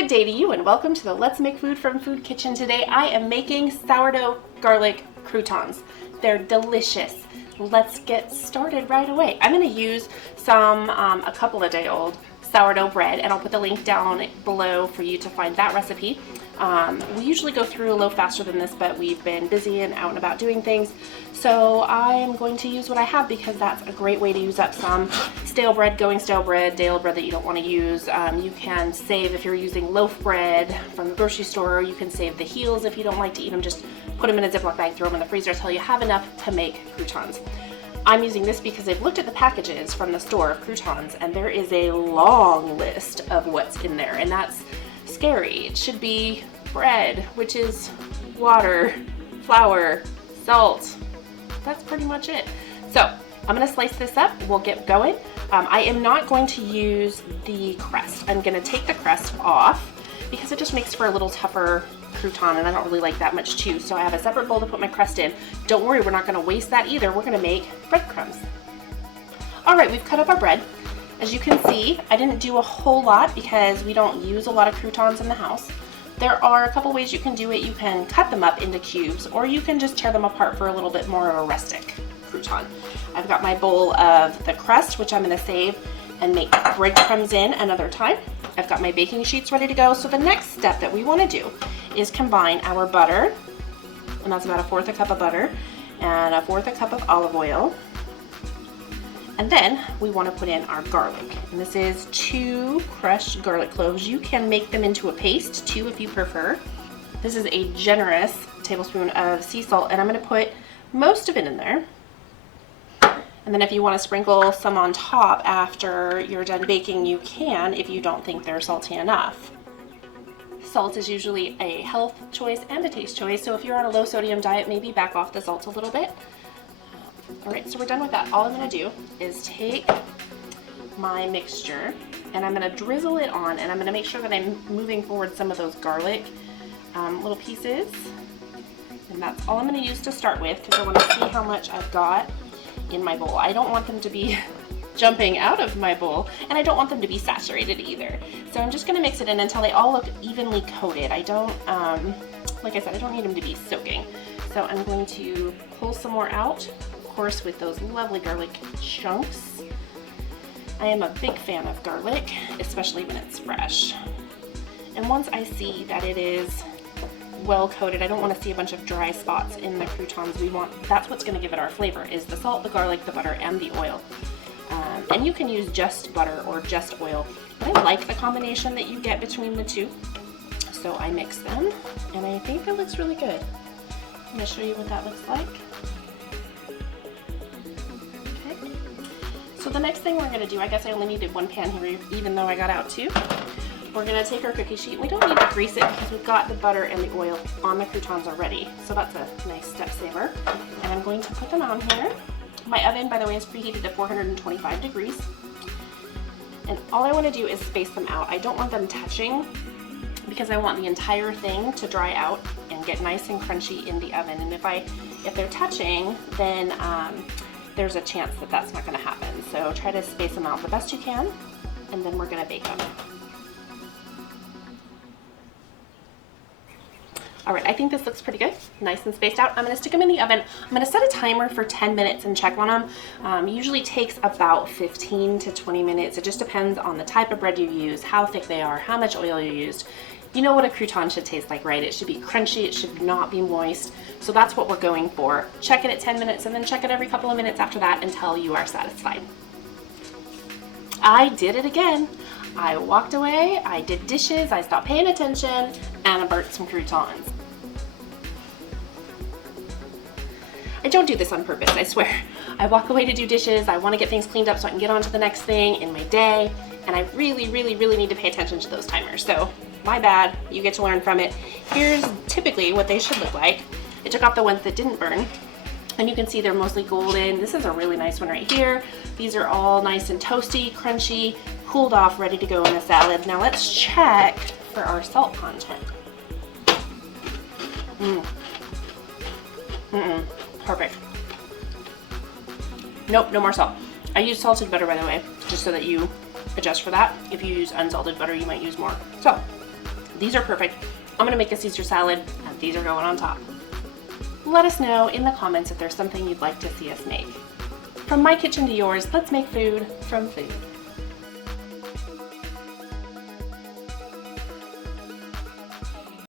Good day to you and welcome to the Let's Make Food from Food Kitchen. Today I am making sourdough garlic croutons. They're delicious. Let's get started right away. I'm going to use a couple of day old sourdough bread, and I'll put the link down below for you to find that recipe. We usually go through a little faster than this, but we've been busy and out and about doing things. So I'm going to use what I have because that's a great way to use up some stale bread, day old bread that you don't want to use. You can save if you're using loaf bread from the grocery store. You can save the heels if you don't like to eat them. Just put them in a Ziploc bag, throw them in the freezer until you have enough to make croutons. I'm using this because I've looked at the packages from the store of croutons and there is a long list of what's in there, and that's scary. It should be bread, which is water, flour, salt. That's pretty much it. So I'm going to slice this up. We'll get going. I am not going to use the crust. I'm going to take the crust off because it just makes for a little tougher crouton, and I don't really like that much too. So I have a separate bowl to put my crust in. Don't worry, we're not going to waste that either. We're going to make breadcrumbs. All right, we've cut up our bread. As you can see, I didn't do a whole lot because we don't use a lot of croutons in the house. There are a couple ways you can do it. You can cut them up into cubes, or you can just tear them apart for a little bit more of a rustic crouton. I've got my bowl of the crust, which I'm going to save and make breadcrumbs in another time. I've got my baking sheets ready to go. So the next step that we want to do is combine our butter, and that's about 1/4 cup of butter and 1/4 cup of olive oil. And then we want to put in our garlic. And this is 2 crushed garlic cloves. You can make them into a paste too if you prefer. This is a generous tablespoon of sea salt, and I'm going to put most of it in there. And then if you want to sprinkle some on top after you're done baking, you can if you don't think they're salty enough. Salt is usually a health choice and a taste choice, so if you're on a low sodium diet, maybe back off the salt a little bit. All right, so we're done with that. All I'm going to do is take my mixture and I'm going to drizzle it on, and I'm going to make sure that I'm moving forward some of those garlic little pieces. And that's all I'm going to use to start with because I want to see how much I've got in my bowl. I don't want them to be jumping out of my bowl, and I don't want them to be saturated either. So I'm just going to mix it in until they all look evenly coated. I don't, like I said, I don't need them to be soaking. So I'm going to pull some more out, of course, with those lovely garlic chunks. I am a big fan of garlic, especially when it's fresh. And once I see that it is well coated, I don't want to see a bunch of dry spots in the croutons. That's what's going to give it our flavor, is the salt, the garlic, the butter, and the oil. And you can use just butter or just oil, but I like the combination that you get between the two. So I mix them, and I think it looks really good. I'm going to show you what that looks like. Okay. So the next thing we're going to do, I guess I only needed 1 pan here, even though I got out 2. We're going to take our cookie sheet. We don't need to grease it because we've got the butter and the oil on the croutons already. So that's a nice step saver. And I'm going to put them on here. My oven, by the way, is preheated to 425 degrees. And all I want to do is space them out. I don't want them touching because I want the entire thing to dry out and get nice and crunchy in the oven. And if they're touching, then there's a chance that that's not going to happen. So try to space them out the best you can, and then we're going to bake them. All right, I think this looks pretty good, nice and spaced out. I'm going to stick them in the oven. I'm going to set a timer for 10 minutes and check on them. Usually takes about 15 to 20 minutes. It just depends on the type of bread you use, how thick they are, how much oil you used. You know what a crouton should taste like, right? It should be crunchy, it should not be moist. So that's what we're going for. Check it at 10 minutes and then check it every couple of minutes after that until you are satisfied. I did it again. I walked away, I did dishes, I stopped paying attention, and I burnt some croutons. I don't do this on purpose, I swear. I walk away to do dishes, I want to get things cleaned up so I can get on to the next thing in my day, and I really need to pay attention to those timers. So, my bad, you get to learn from it. Here's typically what they should look like. I took off the ones that didn't burn, and you can see they're mostly golden. This is a really nice one right here. These are all nice and toasty, crunchy, cooled off, ready to go in a salad. Now let's check for our salt content. Perfect. Nope, no more salt. I use salted butter, by the way, just so that you adjust for that. If you use unsalted butter, you might use more. So These are perfect. I'm gonna make a Caesar salad, and these are going on top. Let us know in the comments if there's something you'd like to see us make. From my kitchen to yours, let's make food from food.